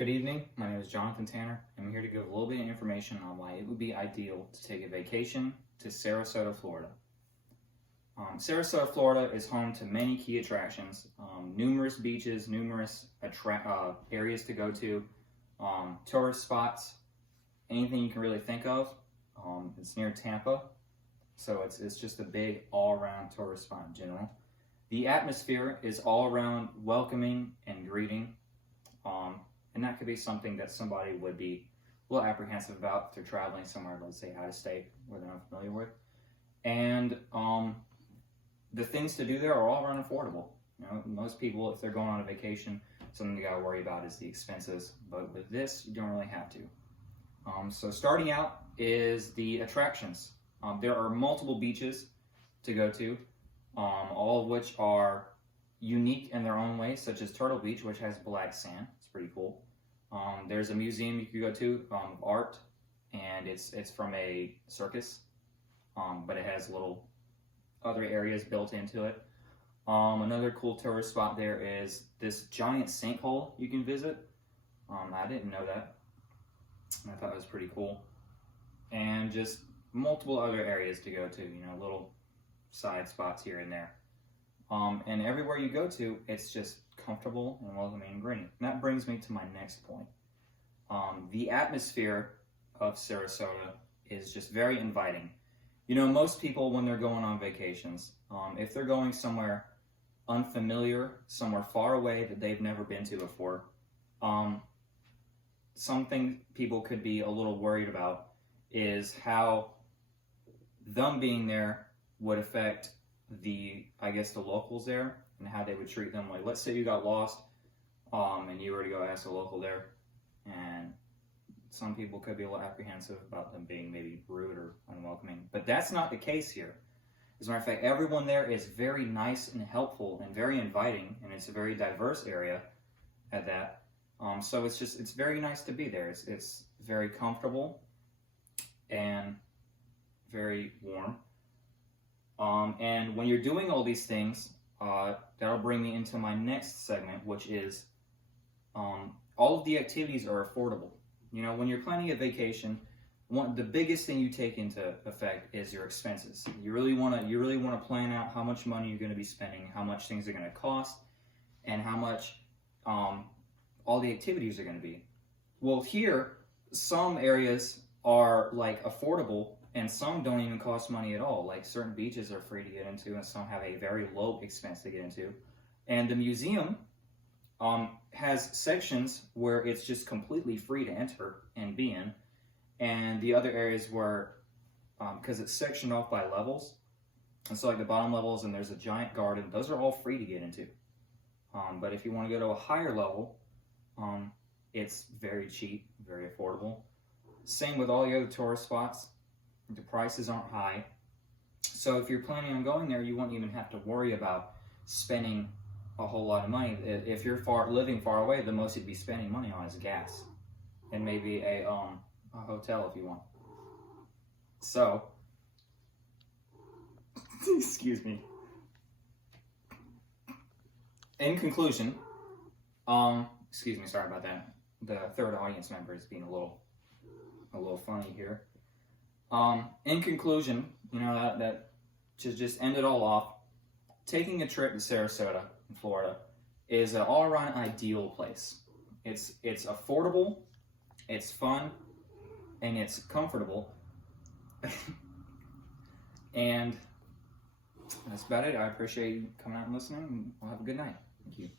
Good evening, my name is Jonathan Tanner. I'm here to give a little bit of information on why it would be ideal to take a vacation to Sarasota, Florida. Sarasota, Florida is home to many key attractions, numerous beaches, numerous areas to go to, tourist spots, anything you can really think of. It's near Tampa, so it's just a big all-around tourist spot in general. The atmosphere is all around welcoming and greeting, and that could be something that somebody would be a little apprehensive about if they're traveling somewhere, let's say out of state, where they're not familiar with. And the things to do there are all around affordable. You know, most people, if they're going on a vacation, something you gotta worry about is the expenses. But with this, you don't really have to. So starting out is the attractions. There are multiple beaches to go to, all of which are unique in their own way, such as Turtle Beach, which has black sand. It's pretty cool. There's a museum you could go to of art, and it's from a circus, but it has little other areas built into it. Another cool tourist spot there is this giant sinkhole you can visit. I didn't know that. I thought it was pretty cool. And just multiple other areas to go to, you know, little side spots here and there. And everywhere you go to, it's just comfortable and welcoming and greeting. And that brings me to my next point. The atmosphere of Sarasota is just very inviting. You know, most people, when they're going on vacations, if they're going somewhere unfamiliar, somewhere far away that they've never been to before, something people could be a little worried about is how them being there would affect the locals there and how they would treat them. Like, let's say you got lost, and you were to go ask a local there, and some people could be a little apprehensive about them being maybe rude or unwelcoming. But that's not the case here. As a matter of fact, everyone there is very nice and helpful and very inviting, and it's a very diverse area at that. So it's very nice to be there. It's very comfortable and very warm. And when you're doing all these things, that'll bring me into my next segment, which is all of the activities are affordable. You know, when you're planning a vacation, the biggest thing you take into effect is your expenses. You really want to plan out how much money you're going to be spending, how much things are going to cost, and how much all the activities are going to be. Well, here, some areas are like affordable, and some don't even cost money at all. Like certain beaches are free to get into, and some have a very low expense to get into. And the museum has sections where it's just completely free to enter and be in, and the other areas where, because it's sectioned off by levels, and so like the bottom levels, and there's a giant garden, those are all free to get into. But if you want to go to a higher level, it's very cheap, very affordable. Same with all the other tourist spots. The prices aren't high. So if you're planning on going there, you won't even have to worry about spending a whole lot of money. If you're living far away, the most you'd be spending money on is gas and maybe a hotel if you want. So, excuse me. In conclusion, excuse me, sorry about that. The third audience member is being a little funny here. In conclusion, you know, that to just end it all off, taking a trip to Sarasota, in Florida, is an all-around ideal place. It's affordable, it's fun, and it's comfortable. And that's about it. I appreciate you coming out and listening, and we'll have a good night. Thank you.